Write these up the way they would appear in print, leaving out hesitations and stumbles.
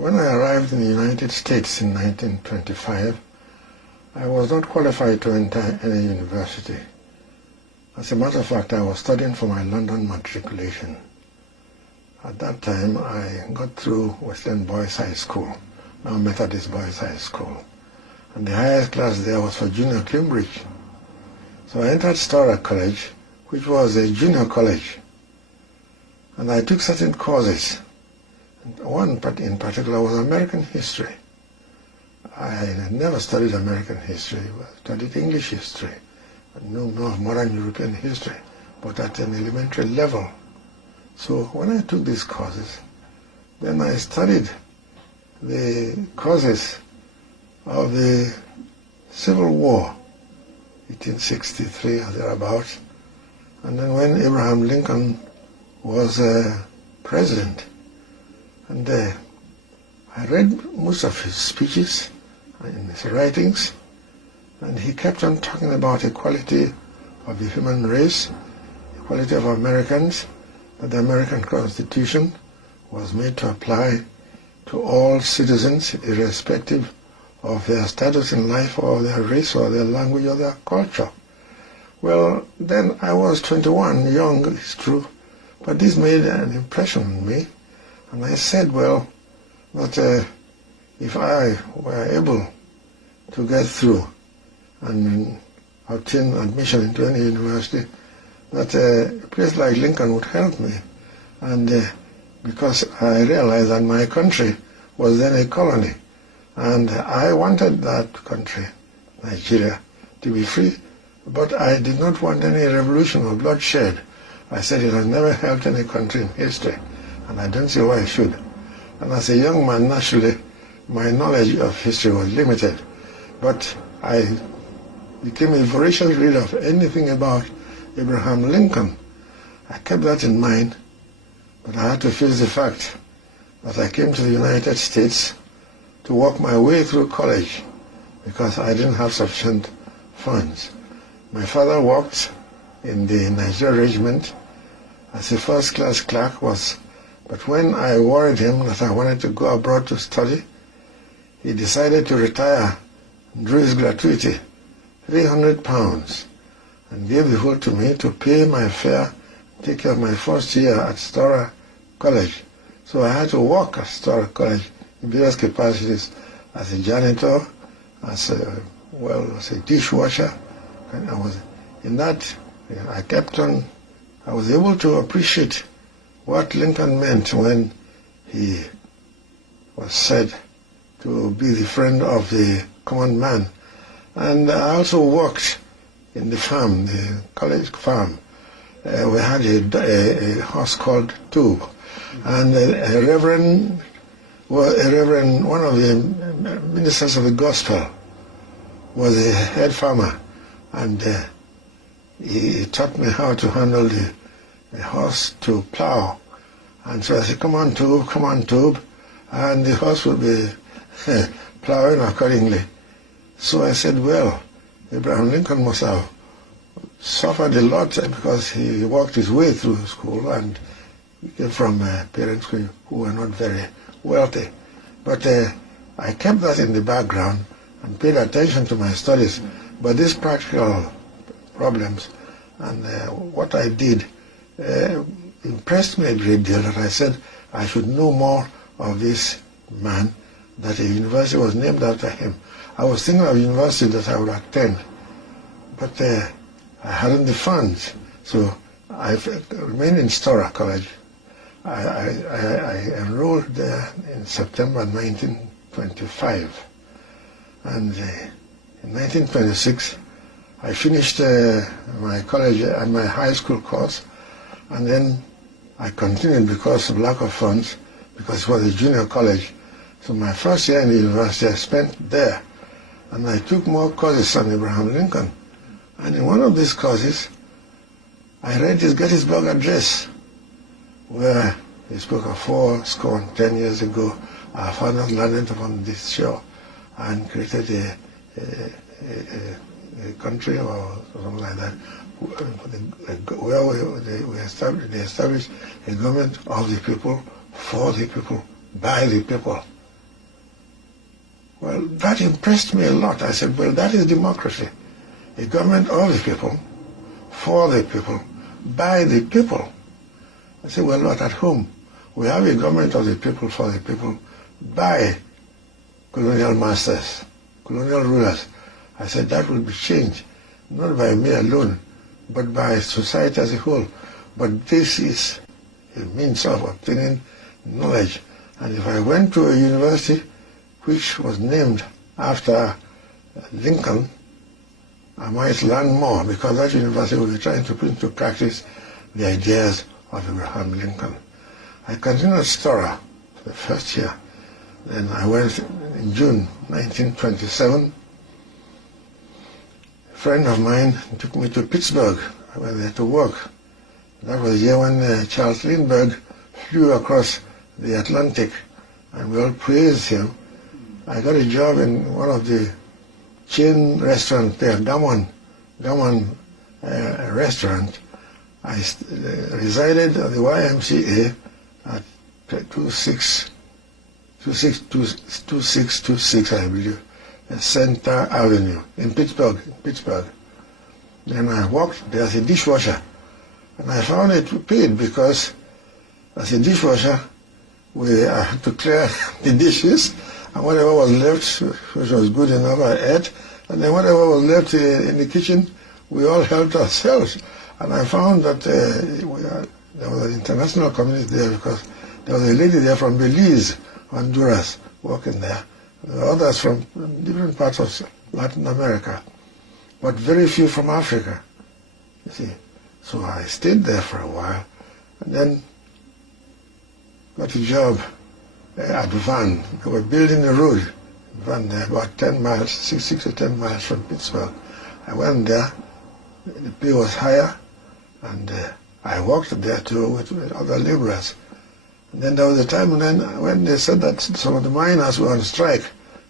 When I arrived in the United States in 1925, I was not qualified to enter any university. As a matter of fact, I was studying for my London matriculation. At that time, I got through Western Boys High School, now Methodist Boys High School. And the highest class there was for Junior Cambridge. So I entered Storer College, which was a junior college. And I took certain courses. One in particular was American history. I had never studied American history. I studied English history. I knew more of modern European history, but at an elementary level. So when I took these courses, then I studied the causes of the Civil War, 1863 or thereabouts. And then when Abraham Lincoln was president, and I read most of his speeches and his writings, and he kept on talking about equality of the human race, equality of Americans, that the American Constitution was made to apply to all citizens, irrespective of their status in life or their race or their language or their culture. Well, then I was 21, young, it's true, but this made an impression on me. And I said, well, that if I were able to get through and obtain admission into any university, that a place like Lincoln would help me. And because I realized that my country was then a colony, and I wanted that country, Nigeria, to be free, but I did not want any revolution or bloodshed. I said it has never helped any country in history, and I don't see why I should. And as a young man, naturally, my knowledge of history was limited. But I became a voracious reader of anything about Abraham Lincoln. I kept that in mind, but I had to face the fact that I came to the United States to work my way through college because I didn't have sufficient funds. My father worked in the Nigeria Regiment as a first-class clerk, but when I worried him that I wanted to go abroad to study, he decided to retire and drew his gratuity, £300, and gave the whole to me to pay my fare, take care of my first year at Storer College. So I had to work at Storer College in various capacities as a janitor, as a dishwasher, and I was in that. I was able to appreciate what Lincoln meant when he was said to be the friend of the common man. And I also worked in the farm, the college farm. We had a horse called Tube, and a reverend, one of the ministers of the gospel, was a head farmer, and he taught me how to handle the horse to plow. And so I said, come on, Tube, and the horse would be plowing accordingly. So I said, well, Abraham Lincoln must have suffered a lot because he worked his way through school, and he came from parents who were not very wealthy. But I kept that in the background and paid attention to my studies. But these practical problems and what I did impressed me a great deal, that I said I should know more of this man, that a university was named after him. I was thinking of a university that I would attend, but I hadn't the funds, so I remained in Storer College. I enrolled there in September 1925, and in 1926 I finished my college and my high school course, and then I continued because of lack of funds, because it was a junior college. So my first year in the university I spent there, and I took more courses on Abraham Lincoln. And in one of these courses, I read his Gettysburg Address, where he spoke of 10 years ago, our fathers landed upon this shore and created a country or something like that, where they established a government of the people, for the people, by the people. Well, that impressed me a lot. I said, well, that is democracy. A government of the people, for the people, by the people. I said, well, not at home. We have a government of the people, for the people, by colonial masters, colonial rulers. I said, that will be changed, not by me alone, but by society as a whole. But this is a means of obtaining knowledge. And if I went to a university which was named after Lincoln, I might learn more, because that university will be trying to put into practice the ideas of Abraham Lincoln. I continued Stora for the first year. Then I went in June 1927. A friend of mine took me to Pittsburgh. I went there to work. That was the year when Charles Lindbergh flew across the Atlantic, and we all praised him. I got a job in one of the chain restaurants there, Gammon restaurant. I resided at the YMCA at 2626, I believe, Center Avenue in Pittsburgh. Then I worked there as a dishwasher, and I found it paid, because as a dishwasher, we had to clear the dishes, and whatever was left, which was good enough, I ate, and then whatever was left in the kitchen, we all helped ourselves. And I found that there was an international community there, because there was a lady there from Belize, Honduras, working there. There were others from different parts of Latin America, but very few from Africa, you see. So I stayed there for a while, and then got a job at Van. They were building a road, Van there, about 10 miles, 6 to 10 miles from Pittsburgh. I went there, the pay was higher, and I worked there too with other laborers. And then there was a time when they said that some of the miners were on strike,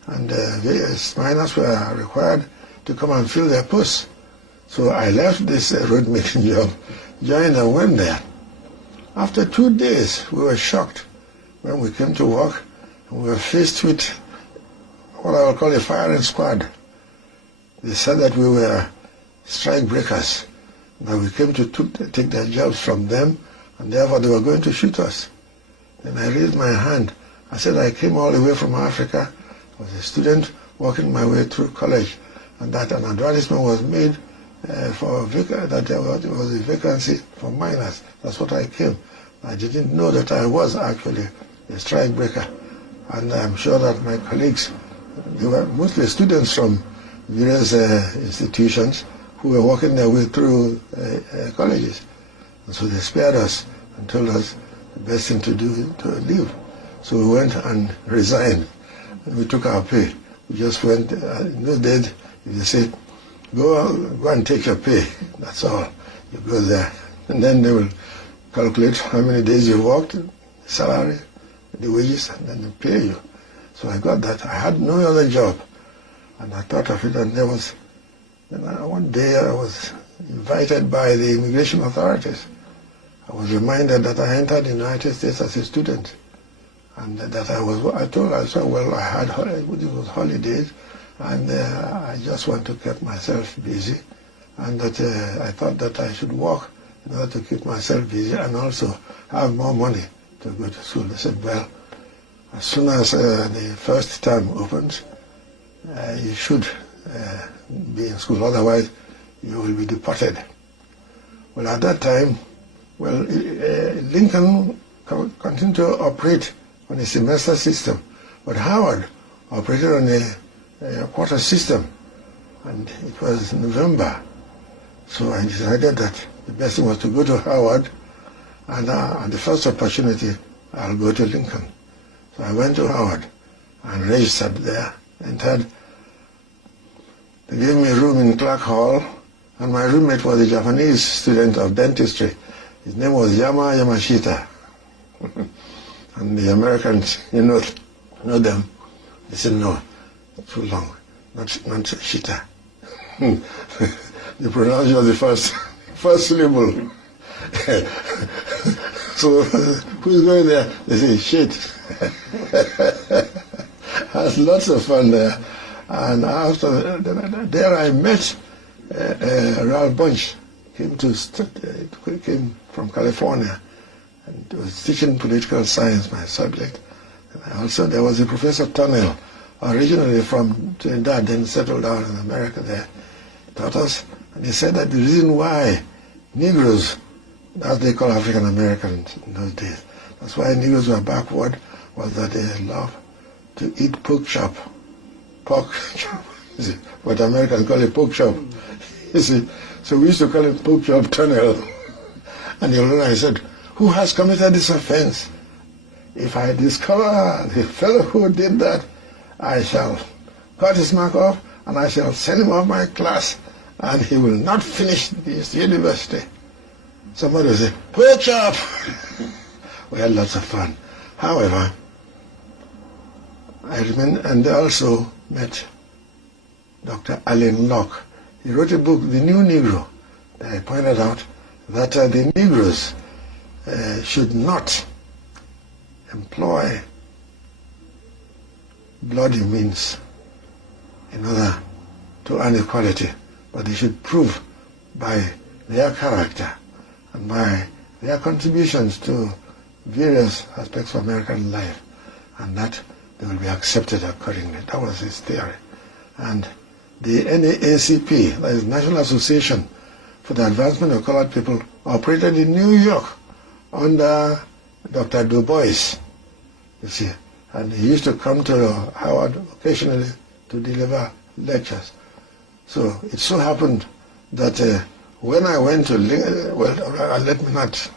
and various miners were required to come and fill their posts. So I left this road making job, joined and went there. After 2 days, we were shocked when we came to work, and we were faced with what I will call a firing squad. They said that we were strike breakers, that we came to take their jobs from them, and therefore they were going to shoot us. Then I raised my hand. I said I came all the way from Africa. I was a student working my way through college, and that an advertisement was made that there was a vacancy for miners. That's what I came. I didn't know that I was actually a strike breaker. And I'm sure that my colleagues, they were mostly students from various institutions who were working their way through colleges. And so they spared us and told us the best thing to do is to leave. So we went and resigned. And we took our pay. We just went, in those days, they said, go and take your pay. That's all. You go there. And then they will calculate how many days you worked, the salary, the wages, and then they pay you. So I got that. I had no other job. And I thought of it, and one day I was invited by the immigration authorities. I was reminded that I entered the United States as a student, and that I told myself, well, I had, it was holidays, and I just want to keep myself busy, and that I thought that I should work in order to keep myself busy and also have more money to go to school. They said, well, as soon as the first term opens, you should be in school, otherwise you will be deported. Well, at that time, Lincoln continued to operate on a semester system, but Howard operated on a quarter system, and it was November. So I decided that the best thing was to go to Howard, and at the first opportunity, I'll go to Lincoln. So I went to Howard and registered there, entered. They gave me a room in Clark Hall, and my roommate was a Japanese student of dentistry. His name was Yamashita. And the Americans, you know them. They said, no, too long, not Shita. They pronounced just the first syllable. So who's going there? They say, shit. had lots of fun there. And after there I met Ralph Bunch, came from California, and was teaching political science, my subject. And also there was a Professor Tunnell, originally from Trinidad, then settled down in America there, taught us, and he said that the reason why Negroes, as they call African Americans in those days, that's why Negroes were backward, was that they loved to eat pork chop. Pork chop, you see, what Americans call it pork chop. You see, so we used to call it pork chop tunnel. And I said, who has committed this offense? If I discover the fellow who did that, I shall cut his mark off, and I shall send him off my class, and he will not finish this university. Somebody will say, pork chop! We had lots of fun. However, I remember, and I also met Dr. Allen Locke. He wrote a book, The New Negro. I pointed out that the Negroes should not employ bloody means in order to earn equality, but they should prove by their character and by their contributions to various aspects of American life, and that they will be accepted accordingly. That was his theory. And the NAACP, that is National Association for the Advancement of Colored People, operated in New York under Dr. Du Bois, you see. And he used to come to Howard occasionally to deliver lectures. So it so happened that when I went to, let me not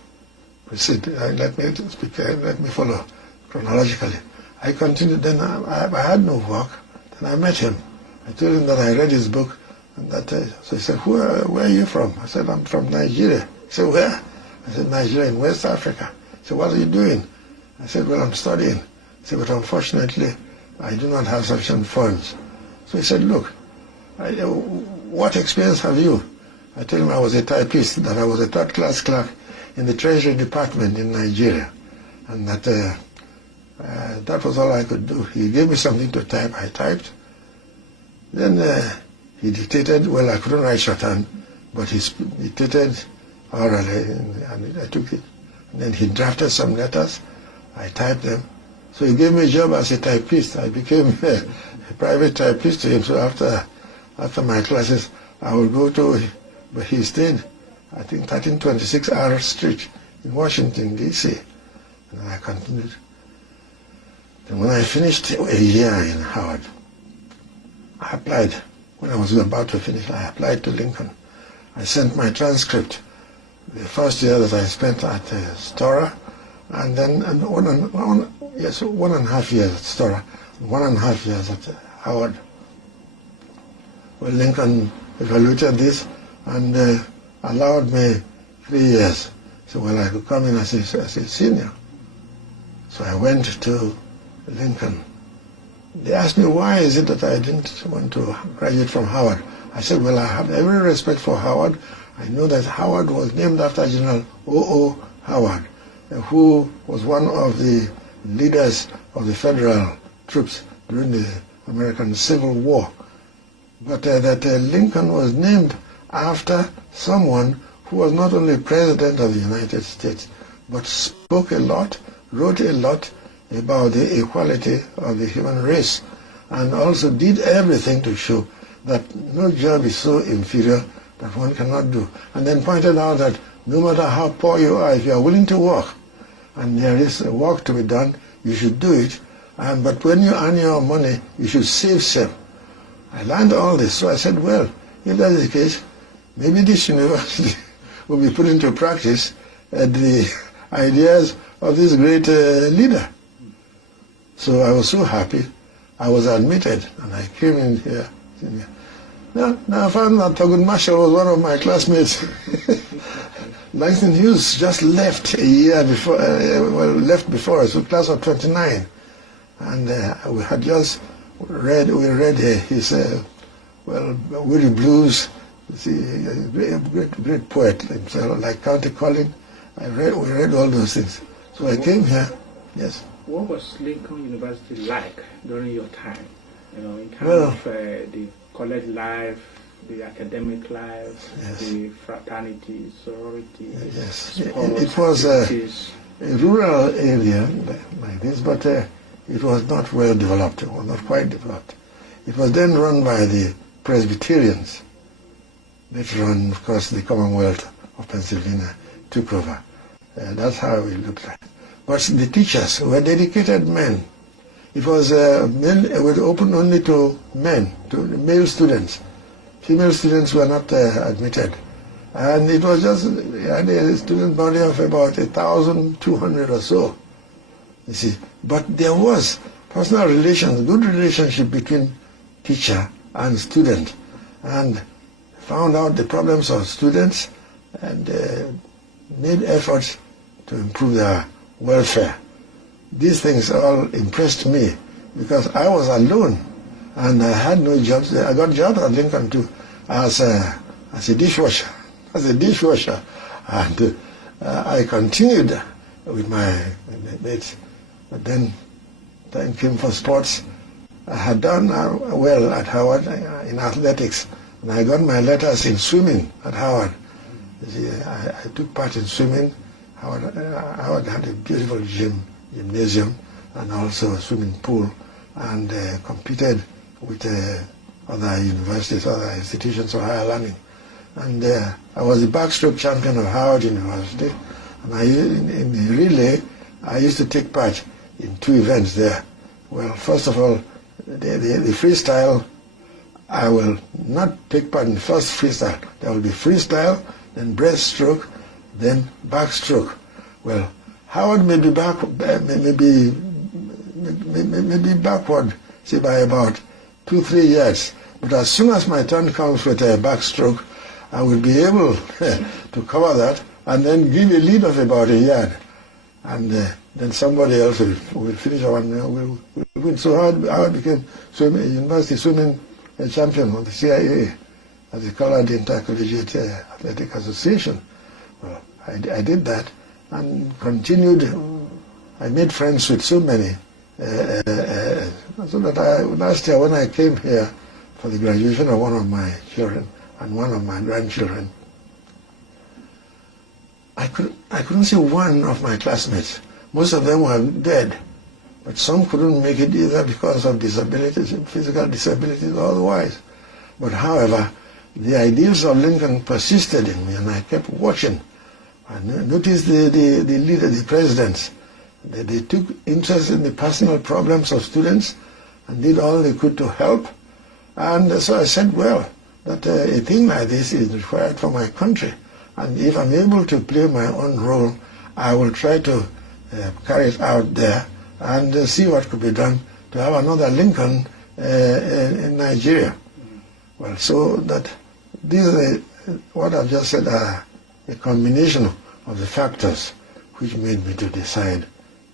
proceed, let me speak, let me follow chronologically. I continued, then I had no work, then I met him. I told him that I read his book, and that, so he said, where are you from? I said, I'm from Nigeria. He said, where? I said, Nigeria, in West Africa. He said, what are you doing? I said, well, I'm studying. He said, but unfortunately, I do not have sufficient funds. So he said, look, what experience have you? I told him I was a typist, that I was a third-class clerk in the Treasury Department in Nigeria, and that that was all I could do. He gave me something to type. I typed. Then he dictated. Well, I couldn't write shorthand, but he dictated orally, and I took it. And then he drafted some letters. I typed them. So he gave me a job as a typist. I became a private typist to him. So after my classes, I would go to, but he stayed, I think, 1326 R Street in Washington, D.C. And I continued. And when I finished a year in Howard, I applied. When I was about to finish, I applied to Lincoln. I sent my transcript. The first year that I spent at Stora, and then 1.5 years at Stora, 1.5 years at Howard. Well, Lincoln evaluated this and allowed me 3 years. So, well, I could come in as a senior. So I went to Lincoln. They asked me, why is it that I didn't want to graduate from Howard? I said, well, I have every respect for Howard. I know that Howard was named after General O.O. Howard, who was one of the leaders of the federal troops during the American Civil War. But that Lincoln was named after someone who was not only President of the United States, but spoke a lot, wrote a lot about the equality of the human race, and also did everything to show that no job is so inferior that one cannot do. And then pointed out that no matter how poor you are, if you are willing to work, and there is work to be done, you should do it. But when you earn your money, you should save some. I learned all this, so I said, well, if that is the case, maybe this university will be put into practice the ideas of this great leader. So I was so happy. I was admitted, and I came in here. Now I found that Thurgood Marshall was one of my classmates. Langston Hughes just left a year before, left before us, with class of 29. And we had just read his, Willie Blues, a great poet himself, like County Colin. We read all those things. So I came here, yes. What was Lincoln University like during your time? In terms of the college life, the academic life, yes. the fraternity, sorority, yes. sports, it was a rural area like this, but it was not well developed, it was not quite developed. It was then run by the Presbyterians. Later on, of course, the Commonwealth of Pennsylvania took over. That's how it looked like. But the teachers were dedicated men. It was open only to men, to male students. Female students were not admitted. And it was just had a student body of about 1,200 or so, you see. But there was personal relations, good relationship between teacher and student, and found out the problems of students and made efforts to improve their welfare. These things all impressed me because I was alone and I had no jobs. I got jobs at Lincoln too as a dishwasher, and I continued with my mates. But then time came for sports. I had done well at Howard in athletics, and I got my letters in swimming at Howard. You see, I took part in swimming. Howard had a beautiful gymnasium and also a swimming pool, and competed with other universities, other institutions of higher learning. And I was the backstroke champion of Howard University, and in the relay, I used to take part in 2 events there. Well, first of all, the freestyle, I will not take part in the first freestyle. There will be freestyle, then breaststroke, then backstroke. Well, Howard may be backward, say by about 2-3 yards. But as soon as my turn comes with a backstroke, I will be able to cover that and then give a lead of about 1 yard. And then somebody else will finish and will win. So Howard became university swimming champion of the CIA, as they call it, the Intercollegiate Athletic Association. Well, I did that and continued. I made friends with so many. So that last year when I came here for the graduation of one of my children and one of my grandchildren, I couldn't see one of my classmates. Most of them were dead, but some couldn't make it either because of disabilities, physical disabilities or otherwise. But however, the ideals of Lincoln persisted in me, and I kept watching. I noticed the leader, the presidents. They took interest in the personal problems of students and did all they could to help. And so I said, well, that a thing like this is required for my country. And if I'm able to play my own role, I will try to carry it out there and see what could be done to have another Lincoln in Nigeria. Well, so that these what I've just said are a combination of the factors which made me to decide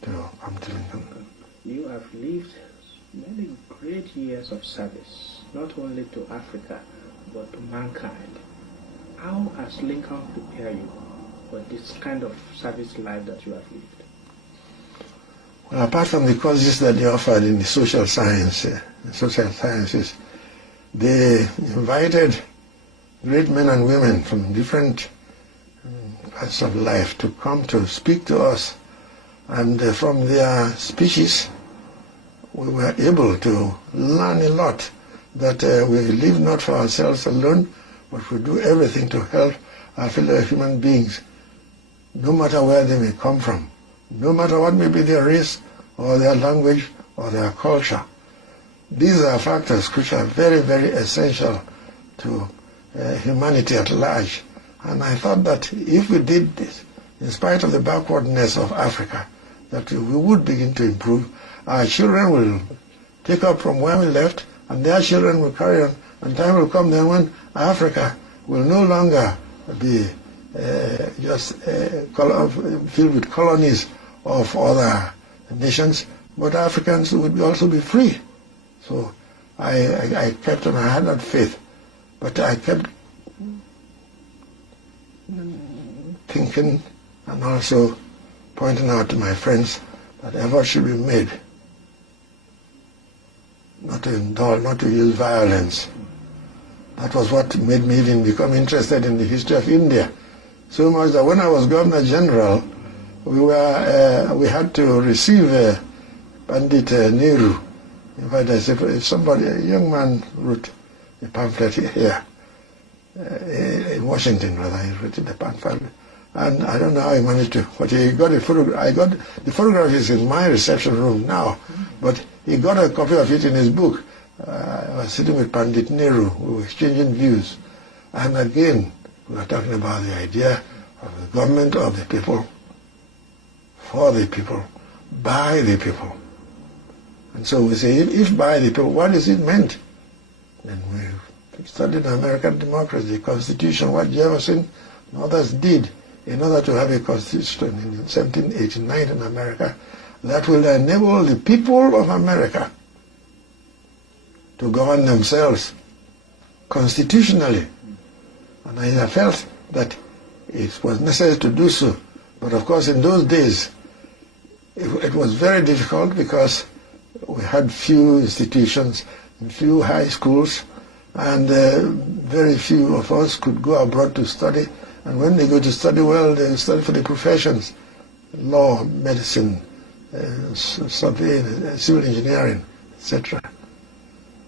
to come to Lincoln. You have lived many great years of service, not only to Africa, but to mankind. How has Lincoln prepared you for this kind of service life that you have lived? Well, apart from the courses that they offered in the social sciences, they invited great men and women from different parts of life to come to speak to us. And from their speeches, we were able to learn a lot, that we live not for ourselves alone, but we do everything to help our fellow human beings, no matter where they may come from, no matter what may be their race or their language or their culture. These are factors which are very, very essential to humanity at large. And I thought that if we did this, in spite of the backwardness of Africa, that we would begin to improve. Our children will take up from where we left, and their children will carry on. And time will come then when Africa will no longer be just filled with colonies of other nations, but Africans would also be free. So I kept on, I had that faith, but I kept thinking and also pointing out to my friends that effort should be made not to indulge, not to use violence. That was what made me even become interested in the history of India. So much that when I was Governor General, we had to receive Pandit Nehru. In fact, if somebody, a young man wrote a pamphlet here, in Washington, rather, he wrote the pamphlet. And I don't know how he managed to, but he got a photograph. The photograph is in my reception room now, but he got a copy of it in his book. I was sitting with Pandit Nehru, we were exchanging views. And again, we were talking about the idea of the government of the people, for the people, by the people. And so we say, if by the people, what is it meant? Then we studied American democracy, the Constitution, what Jefferson and others did in order to have a constitution in 1789 in America that will enable the people of America to govern themselves constitutionally. And I felt that it was necessary to do so. But of course, in those days, it was very difficult because we had few institutions, few high schools, and very few of us could go abroad to study. And when they go to study, well, they study for the professions, law, medicine, surveying, civil engineering, etc.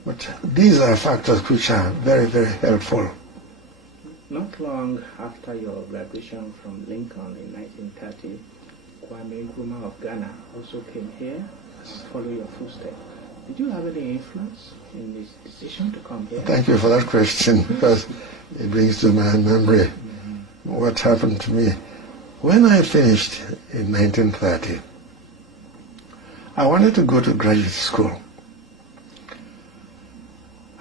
But these are factors which are very, very helpful. Not long after your graduation from Lincoln in 1930, Kwame Nkrumah of Ghana also came here and followed your footsteps. Did you have any influence in this decision to come here? Thank you for that question, because it brings to my memory what happened to me. When I finished in 1930, I wanted to go to graduate school.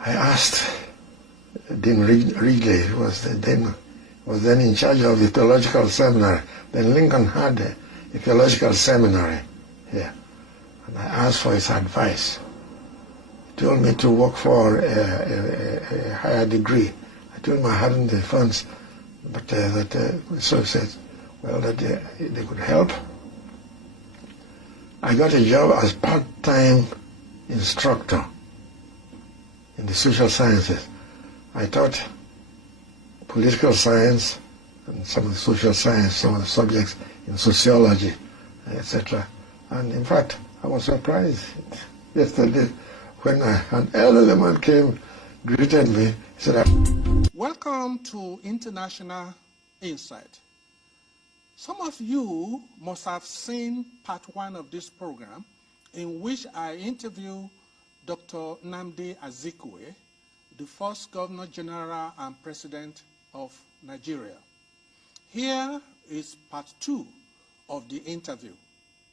I asked Dean Ridley, who was then in charge of the theological seminary. Then Lincoln had a theological seminary here. And I asked for his advice. He told me to work for a higher degree. I told him I hadn't the funds, but so he said, well, that they could help. I got a job as part-time instructor in the social sciences. I taught political science and some of the social science, some of the subjects in sociology, etc. And in fact, I was surprised yesterday when an elderly man came, greeted me, he said, "Welcome to International Insight. Some of you must have seen part 1 of this program, in which I interview Dr. Nnamdi Azikwe, the first Governor General and President of Nigeria. Here is part 2 of the interview.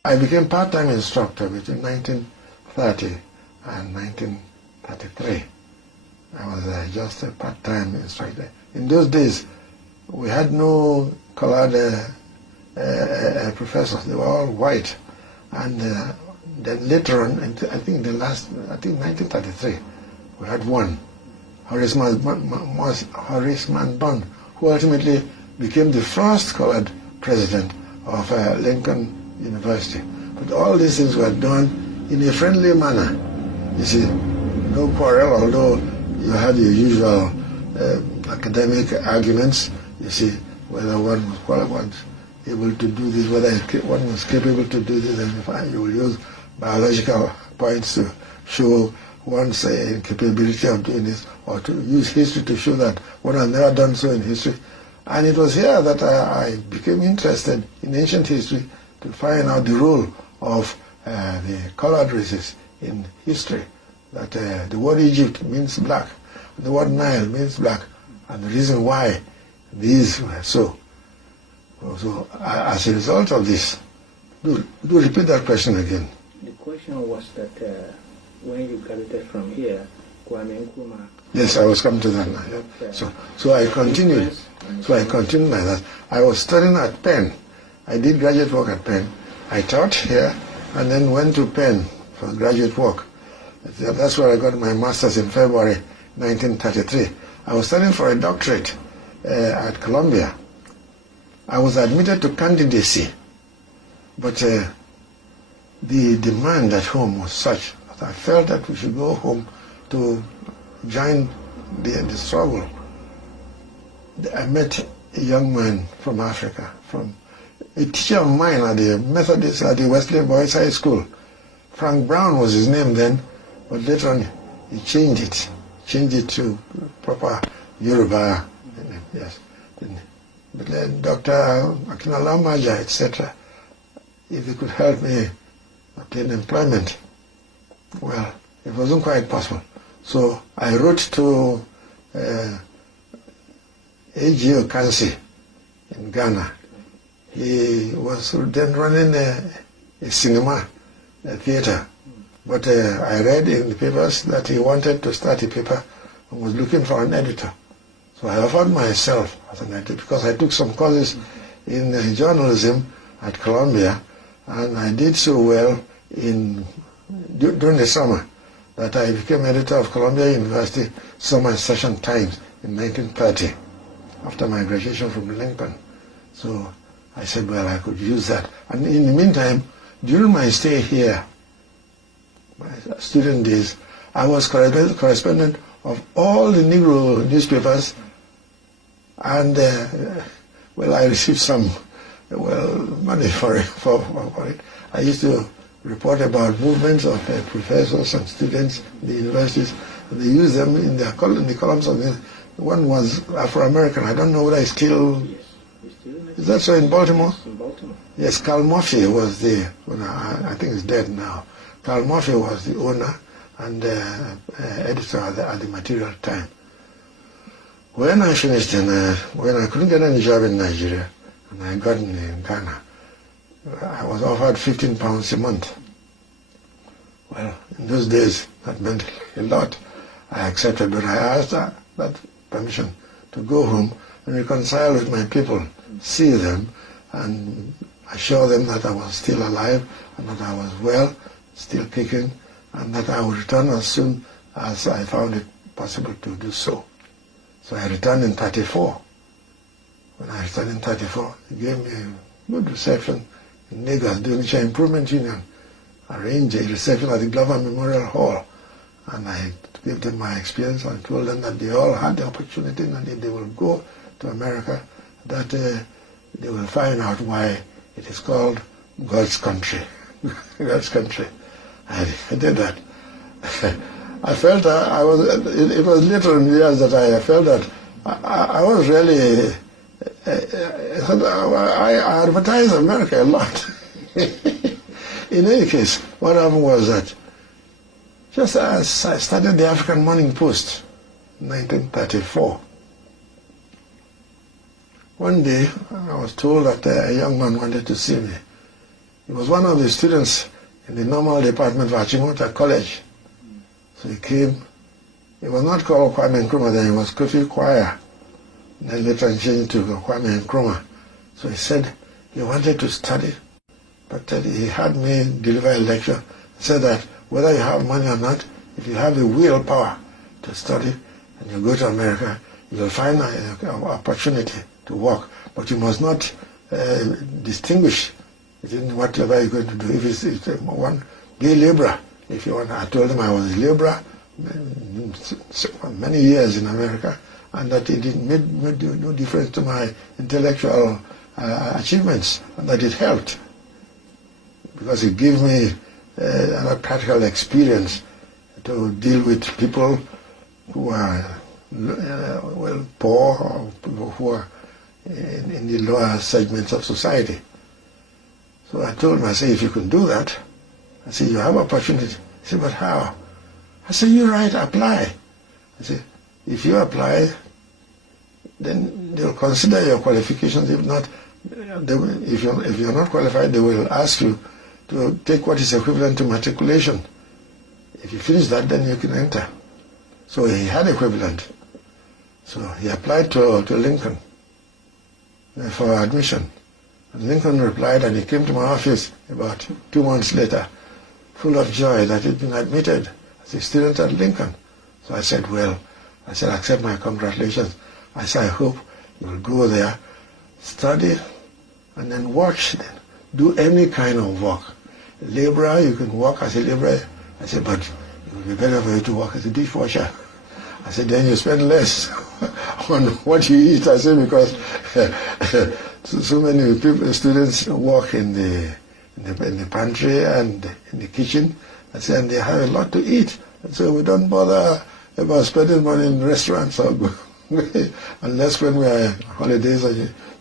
I became part-time instructor between 1930 and 1933. I was just a part-time instructor. In those days, we had no colored professors. They were all white. And then later on, I think 1933, we had one, Horace Manbun, who ultimately became the first colored president of Lincoln University. But all these things were done in a friendly manner. You see, no quarrel, although you had the usual academic arguments, you see, whether one was able to do this, whether one was capable to do this, and fine, you will use biological points to show one's incapability of doing this, or to use history to show that one has never done so in history. And it was here that I became interested in ancient history to find out the role of the colored races in history. That the word Egypt means black, and the word Nile means black, and the reason why these were so. So as a result of this, do repeat that question again. The question was that when you graduated from here, Kwame Nkrumah. Yes, I was coming to that now. Yeah. So I continued. So I continued like that. I was studying at Penn. I did graduate work at Penn. I taught here and then went to Penn for graduate work. That's where I got my master's in February 1933. I was studying for a doctorate at Columbia. I was admitted to candidacy, but the demand at home was such that I felt that we should go home to join the struggle. I met a young man from Africa, from a teacher of mine at the Methodist at the Wesley Boys High School. Frank Brown was his name then, but later on he changed it to proper Yoruba name, yes. But then Dr. Akinalamaja, etc., if he could help me obtain employment, well, it wasn't quite possible. So I wrote to A.G. Okansi in Ghana. He was then running a cinema, a theater. But I read in the papers that he wanted to start a paper and was looking for an editor. So I offered myself as an editor because I took some courses in journalism at Columbia, and I did so well during the summer that I became editor of Columbia University Summer Session Times in 1930 after my graduation from Lincoln. So I said, well, I could use that. And in the meantime, during my stay here, my student days, I was correspondent of all the Negro newspapers, and well, I received some money for it. I used to report about movements of professors and students in the universities, and they use them in the columns of the. One was Afro-American. I don't know whether it's still. Is that so in Baltimore? In Baltimore. Yes, Carl Murphy was the. I think he's dead now. Carl Murphy was the owner and editor at the Material Time. When I finished, when I couldn't get any job in Nigeria, and I got in Ghana, I was offered 15 pounds a month. Well, in those days, that meant a lot. I accepted, but I asked that permission to go home and reconcile with my people, see them, and assure them that I was still alive and that I was well, still kicking, and that I would return as soon as I found it possible to do so. So I returned in 1934. When I returned in 1934, they gave me a good reception in Lagos. The Onitsha Improvement Union arranged a reception at the Glover Memorial Hall, and I gave them my experience and told them that they all had the opportunity, and if they will go to America, that they will find out why it is called God's country. God's country. I did that. I felt it was later in the years that I felt that I was really, I advertised America a lot. In any case, what happened was that just as I started the African Morning Post in 1934, one day I was told that a young man wanted to see me. He was one of the students in the normal department of Achimota College. So he came. He was not called Kwame Nkrumah then, he was Kofi Kwaya. And then later he changed to Kwame Nkrumah. So he said he wanted to study, but he had me deliver a lecture. He said that whether you have money or not, if you have the willpower to study and you go to America, you will find an opportunity to work, but you must not distinguish between whatever you're going to do. If it's one, be a laborer. If you want, I told him I was a laborer many years in America, and that it made no difference to my intellectual achievements, and that it helped because it gave me a practical experience to deal with people who are poor, or people who are in the lower segments of society. So I told him, I said, if you can do that, I said, you have opportunity. He said, but how? I said, you're right, apply. I said, if you apply, then they'll consider your qualifications. If not, if you're not qualified, they will ask you to take what is equivalent to matriculation. If you finish that, then you can enter. So he had equivalent. So he applied to Lincoln for admission. And Lincoln replied, and he came to my office about 2 months later, full of joy that he'd been admitted as a student at Lincoln. So I said, well, accept my congratulations. I said, I hope you will go there, study, and then watch, then do any kind of work. laborer, you can work as a laborer. I said, but it would be better for you to work as a dishwasher. I said, then you spend less on what you eat. I said, because so many people, students work in the pantry and in the kitchen. I said, and they have a lot to eat. And so we don't bother about spending money in restaurants or unless when we are on holidays or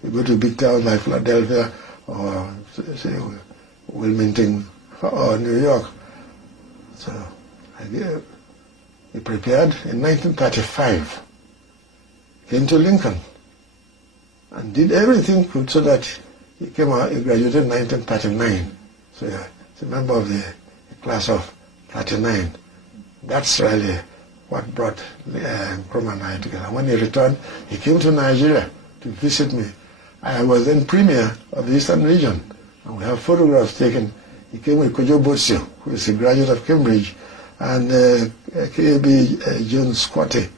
we go to big towns like Philadelphia or say Wilmington or New York. So he prepared in 1935, came to Lincoln and did everything so that he graduated in 1939. So he's a member of the class of 39. That's really what brought Nkrumah and I together. When he returned, he came to Nigeria to visit me. I was then premier of the Eastern region, and we have photographs taken. He came with Kojo Botsio, who is a graduate of Cambridge, and K.B. Jones Kwate,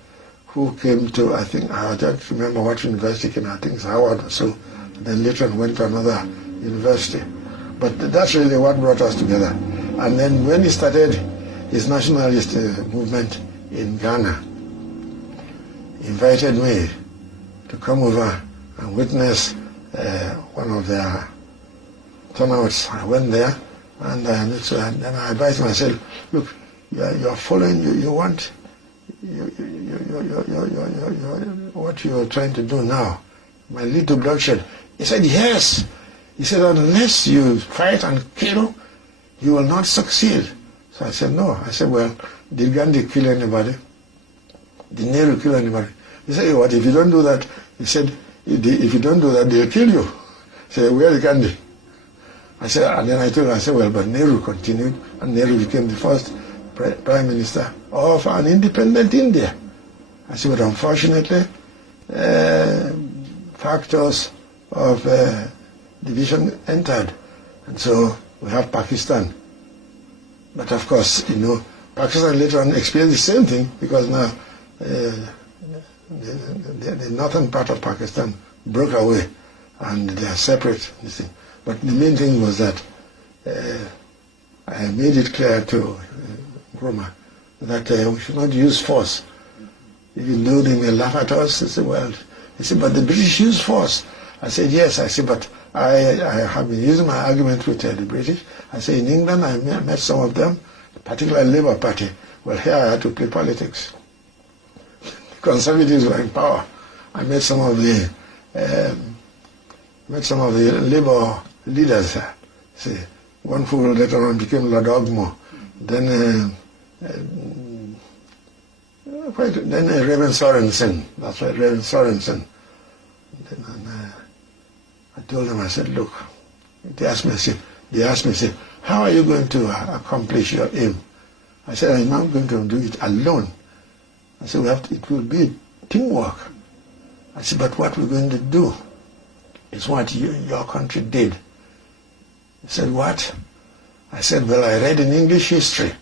who came to, I think, I don't remember what university came, I think it's Howard or so, and then later on went to another university. But that's really what brought us together. And then when he started his nationalist movement in Ghana, he invited me to come over and witness one of their turnouts. I went there, and then I advised myself, look, you're following, you want, what you're trying to do now might lead to bloodshed. He said, yes. He said, unless you fight and kill, you will not succeed. So I said, no. I said, well, did Gandhi kill anybody? Did Nehru kill anybody? He said, what, if you don't do that? He said, if you don't do that, they'll kill you. He said, where is Gandhi? I said, and then I told him, I said, well, but Nehru continued, and Nehru became the first Prime Minister of an independent India. I said, but unfortunately, factors of division entered, and so we have Pakistan. But of course, Pakistan later on experienced the same thing, because now the northern part of Pakistan broke away, and they are separate. But the main thing was that I made it clear to Nkrumah that we should not use force. Even though they may laugh at us, they say, well, he said, but the British use force. I said, yes. I said, but I have been using my argument with the British. I said, in England, I met some of them, particularly Labour Party. Well, here I had to play politics. The Conservatives were in power. I met some of the Labour leaders. See, one who later on became Lord Ogmore. Then Reverend Sorensen. That's right, Reverend Sorensen. I told them, I said, look, they asked me, how are you going to accomplish your aim? I said, I'm not going to do it alone. I said, it will be teamwork. I said, but what we're going to do is what your country did. He said, what? I said, well, I read in English history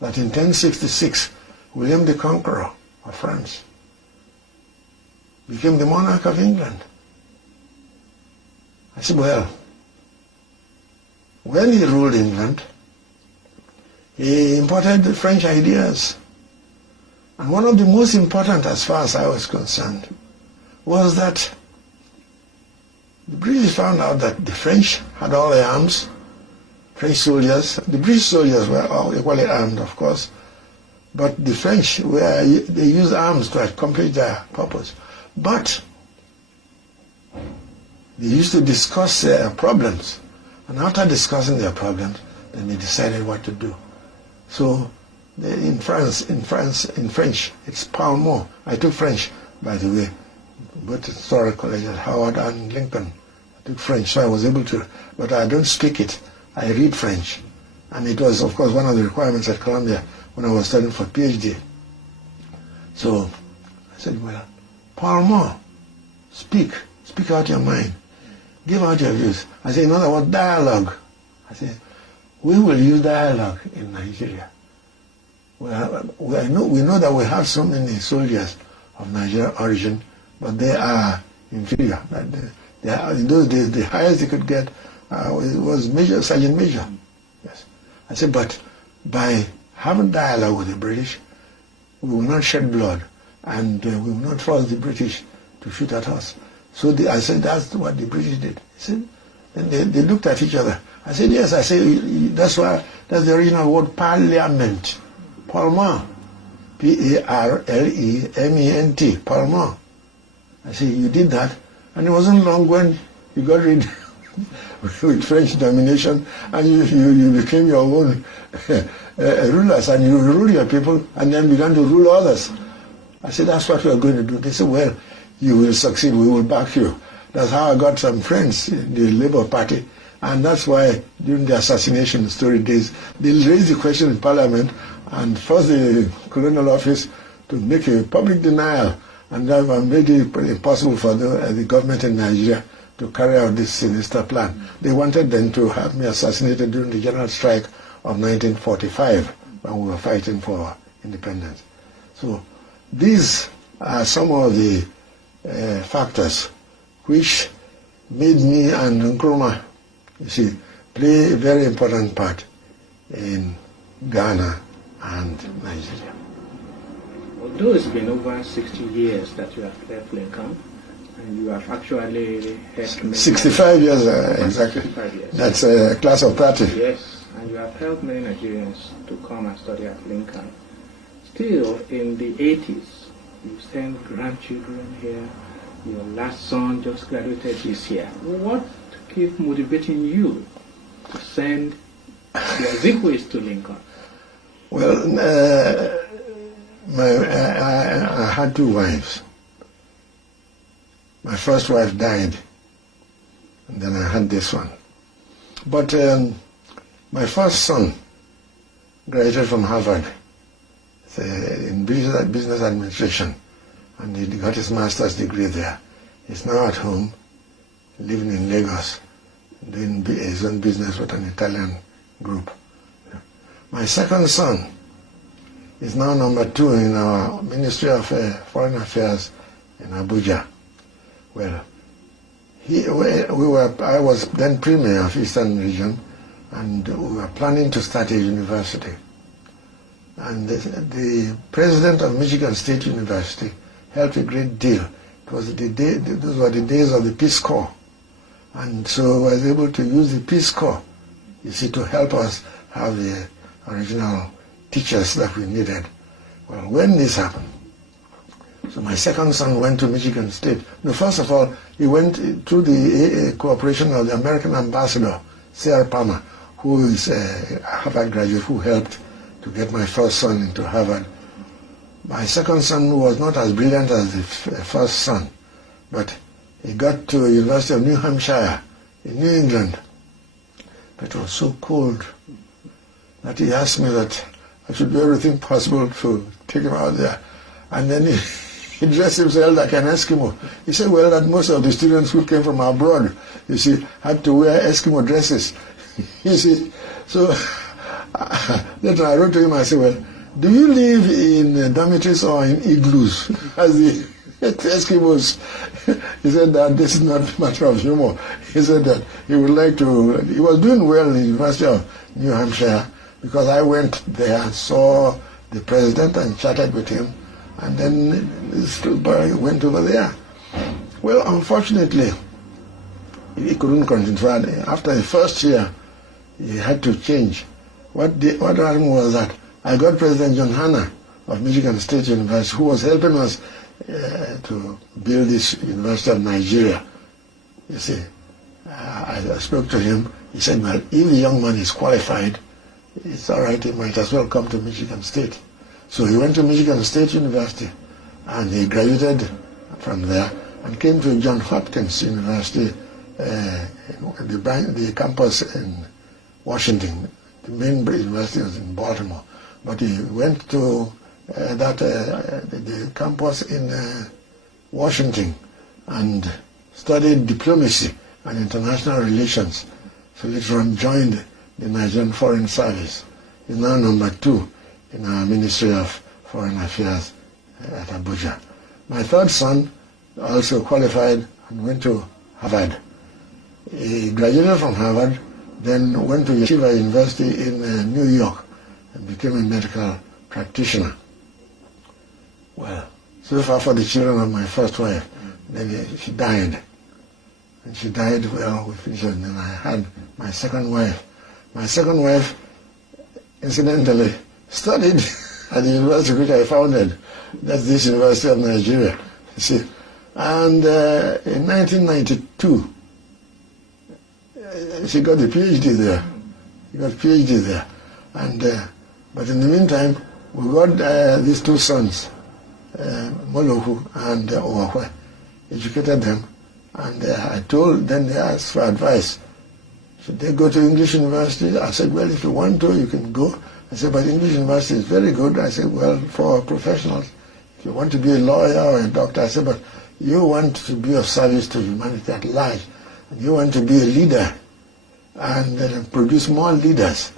that in 1066, William the Conqueror of France became the monarch of England. I said, well, when he ruled England, he imported the French ideas. And one of the most important, as far as I was concerned, was that the British found out that the French had all the arms, French soldiers. The British soldiers were all equally armed, of course, but the French, they used arms to accomplish their purpose. But they used to discuss their problems, and after discussing their problems, then they decided what to do. So in French, it's Palmont. I took French, by the way, both at Historic College at Howard and Lincoln. I took French, so I was able to, but I don't speak it. I read French. And it was, of course, one of the requirements at Columbia when I was studying for PhD. So I said, well, Palmont, speak out your mind. Give out your views. I say, in other words, dialogue. I say, we will use dialogue in Nigeria. We know that we have so many soldiers of Nigerian origin, but they are inferior. In those days, the highest they could get was Sergeant Major. Yes. I said, but by having dialogue with the British, we will not shed blood, and we will not force the British to shoot at us. So I said, that's what the British did. He said, and they looked at each other. I said, yes. I said, that's the original word, parliament. Parlement. P-A-R-L-E-M-E-N-T. Parlement. I said, you did that. And it wasn't long when you got rid with French domination, and you became your own rulers, and you rule your people, and then began to rule others. I said, that's what we are going to do. They said, well, you will succeed, we will back you. That's how I got some friends in the Labour Party, and that's why during the assassination story days, they raised the question in Parliament and forced the colonial office to make a public denial, and that made it impossible for the government in Nigeria to carry out this sinister plan. They wanted then to have me assassinated during the general strike of 1945 when we were fighting for independence. So these are some of the factors which made me and Nkrumah, you see, play a very important part in Ghana and Nigeria. Although it's been over 60 years that you have left Lincoln, and you have actually helped 65 years, exactly. 65 years. That's a class of 30. Yes, and you have helped many Nigerians to come and study at Lincoln. Still, in the 80s, you sent grandchildren here. Your last son just graduated this year. What keeps motivating you to send the Azikwes to Lincoln? Well, I had two wives. My first wife died, and then I had this one. But my first son graduated from Harvard in business administration, and he got his master's degree there. He's now at home, living in Lagos, doing his own business with an Italian group. My second son is now number 2 in our Ministry of Foreign Affairs in Abuja. Well, I was then Premier of Eastern Region, and we were planning to start a university. And the president of Michigan State University helped a great deal. It was those were the days of the Peace Corps. And so I was able to use the Peace Corps, you see, to help us have the original teachers that we needed. Well, when this happened, so my second son went to Michigan State. No, first of all, he went through the cooperation of the American ambassador, C.R. Palmer, who is a Harvard graduate who helped to get my first son into Harvard. My second son was not as brilliant as the first son, but he got to the University of New Hampshire in New England. But it was so cold that he asked me that I should do everything possible to take him out there. And then he dressed himself like an Eskimo. He said, well, that most of the students who came from abroad, you see, had to wear Eskimo dresses. You see, so then I wrote to him, I said, well, do you live in dormitories or in igloos, as the Eskimos? He said that this is not a matter of humor. He said that he would like to, he was doing well in the University of New Hampshire, because I went there, saw the president and chatted with him, and then this little boy went over there. Well, unfortunately, he couldn't continue. After the first year, he had to change. What happened was that I got President John Hanna of Michigan State University, who was helping us to build this University of Nigeria. You see, I spoke to him. He said, well, if the young man is qualified, it's all right, he might as well come to Michigan State. So he went to Michigan State University, and he graduated from there and came to Johns Hopkins University, the campus in Washington. The main university was in Baltimore. But he went to the campus in Washington and studied diplomacy and international relations. So later on joined the Nigerian Foreign Service. He's now number 2 in our Ministry of Foreign Affairs at Abuja. My third son also qualified and went to Harvard. He graduated from Harvard then went to Yeshiva University in New York and became a medical practitioner. Well, so far for the children of my first wife. Then she died. And she died, well, we finished, and then I had my second wife. My second wife, incidentally, studied at the university which I founded. That's this University of Nigeria, you see. And in 1992, she got a PhD there. She got a PhD there. And, but in the meantime, we got these two sons, Moloku and Owakwe, educated them. And then they asked for advice. Should they go to English University? I said, well, if you want to, you can go. I said, but English University is very good. I said, well, for professionals, if you want to be a lawyer or a doctor, I said, but you want to be of service to humanity at large. And you want to be a leader and produce more leaders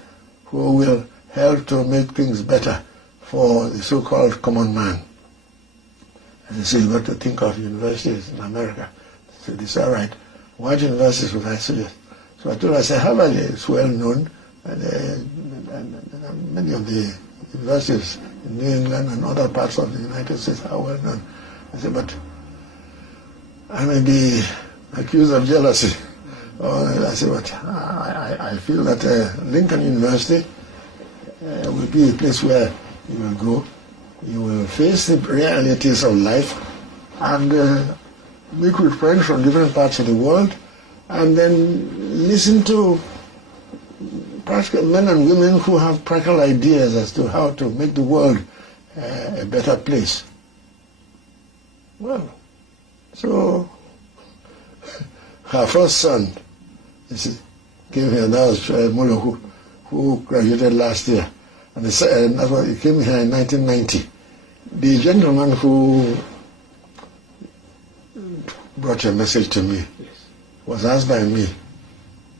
who will help to make things better for the so-called common man. And they say, you've got to think of universities in America. So they said, all right, what universities would I suggest? So I told her, I said, Harvard is well known, and many of the universities in New England and other parts of the United States are well known. I said, but I may be accused of jealousy. I said, but I feel that Lincoln University will be a place where you will go, you will face the realities of life, and meet with friends from different parts of the world, and then listen to practical men and women who have practical ideas as to how to make the world a better place. Well, so her first son came here, that was Moloku, who graduated last year, and that's why he came here in 1990. The gentleman who brought your message to me was asked by me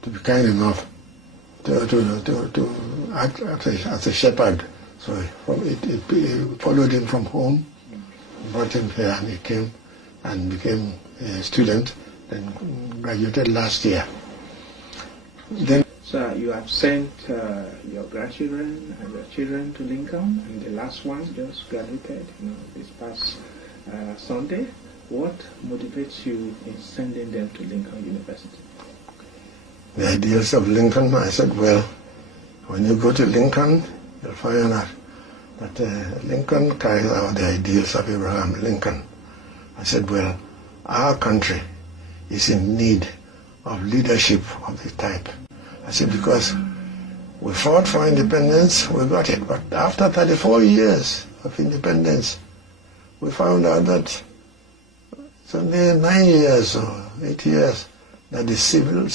to be kind enough to act as a shepherd. So it followed him from home, brought him here, and he came and became a student, then graduated last year. Then, so you have sent your grandchildren and your children to Lincoln, and the last one just graduated, this past Sunday. What motivates you in sending them to Lincoln University? The ideals of Lincoln, I said, well, when you go to Lincoln, you'll find out that Lincoln carries out the ideals of Abraham Lincoln. I said, well, our country is in need of leadership of this type. I said, because we fought for independence, we got it. But after 34 years of independence, we found out that it's only 9 years or 8 years that the civil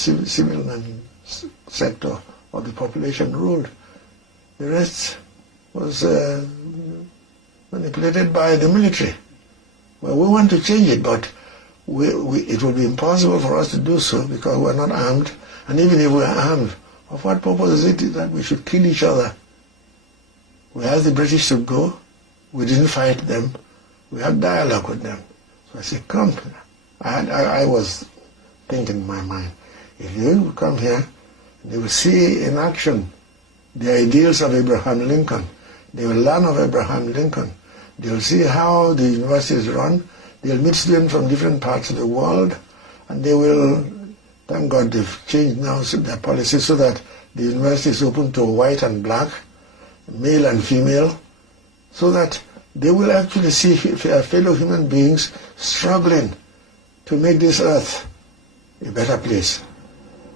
sector of the population ruled. The rest was manipulated by the military. Well, we want to change it, but it will be impossible for us to do so because we're not armed. And even if we're armed, of what purpose is it that we should kill each other? We asked the British to go. We didn't fight them. We had dialogue with them. So I said, come. I was thinking in my mind, if you come here, they will see in action the ideals of Abraham Lincoln. They will learn of Abraham Lincoln. They will see how the university is run. They will meet students from different parts of the world, and they will, thank God they've changed now their policy so that the university is open to white and black, male and female, so that they will actually see fellow human beings struggling to make this earth a better place.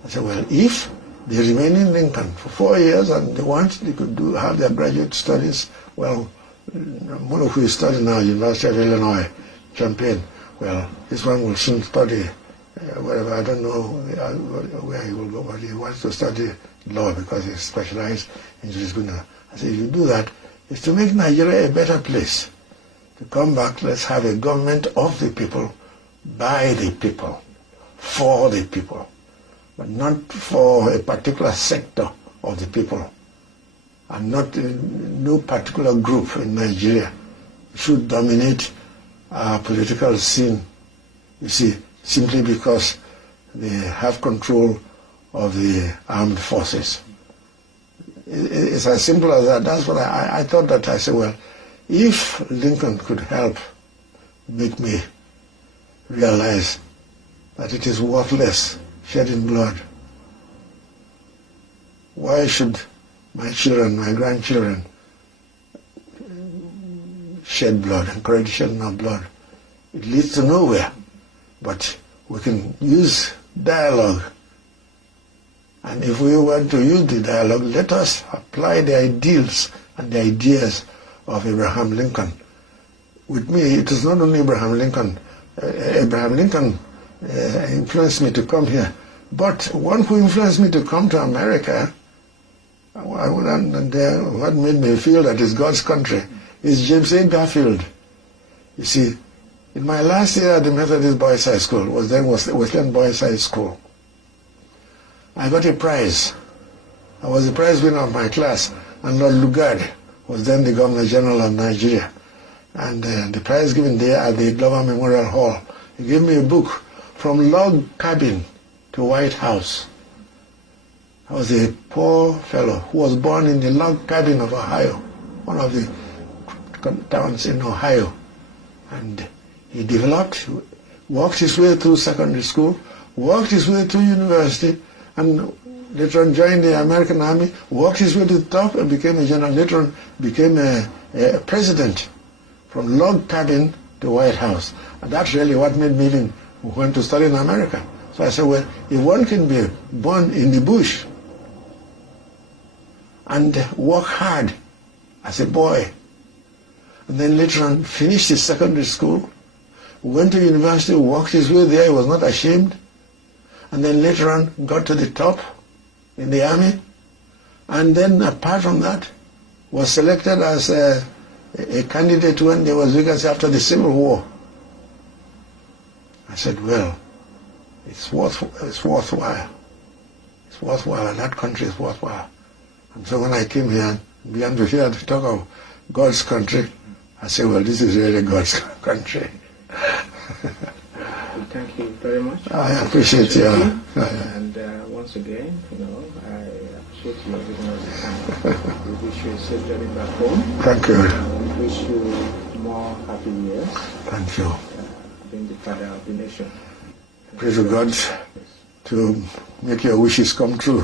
I said, well, if they remain in Lincoln for 4 years and they could have their graduate studies, well, Moloku is studying now at University of Illinois, Champaign. Well, this one will soon study wherever, I don't know where he will go, but he wants to study law because he's specialized in jurisprudence. I said, if you do that, it's to make Nigeria a better place. To come back, let's have a government of the people, by the people, for the people, but not for a particular sector of the people, and not no particular group in Nigeria should dominate our political scene, you see, simply because they have control of the armed forces. It's as simple as that. That's what I thought. That I said, well, if Lincoln could help make me realize that it is worthless shedding blood, why should my children, my grandchildren, shed blood, encourage shedding of blood? It leads to nowhere. But we can use dialogue. And if we want to use the dialogue, let us apply the ideals and the ideas of Abraham Lincoln. With me, it is not only Abraham Lincoln. Abraham Lincoln influenced me to come here. But one who influenced me to come to America, what made me feel that it's God's country, is James A. Garfield. You see, in my last year at the Methodist Boys High School, was Westland Boys High School, I got a prize. I was the prize winner of my class, and Lord Lugard was then the Governor General of Nigeria. And the prize given there at the Glover Memorial Hall, he gave me a book, From Log Cabin to White House. I was a poor fellow who was born in the log cabin of Ohio, one of the towns in Ohio. And he developed, worked his way through secondary school, worked his way through university, and later on joined the American Army, worked his way to the top and became a general, later on became a president, from log cabin to White House. And that's really what made me even want to study in America. So I said, well, if one can be born in the bush and work hard as a boy, and then later on finished his secondary school, went to university, worked his way there, he was not ashamed, and then later on got to the top in the army, and then apart from that, was selected as a candidate when there was vacancy after the Civil War. I said, well, it's worthwhile. It's worthwhile, and that country is worthwhile. And so when I came here and began to hear the talk of God's country, I said, well, this is really God's country. Thank you very much. I appreciate you. And once again, I appreciate you giving us the time. We wish you a safe journey back home. Thank you. We wish you more happy years. Thank you. Being the father of the nation. Pray to God to make your wishes come true.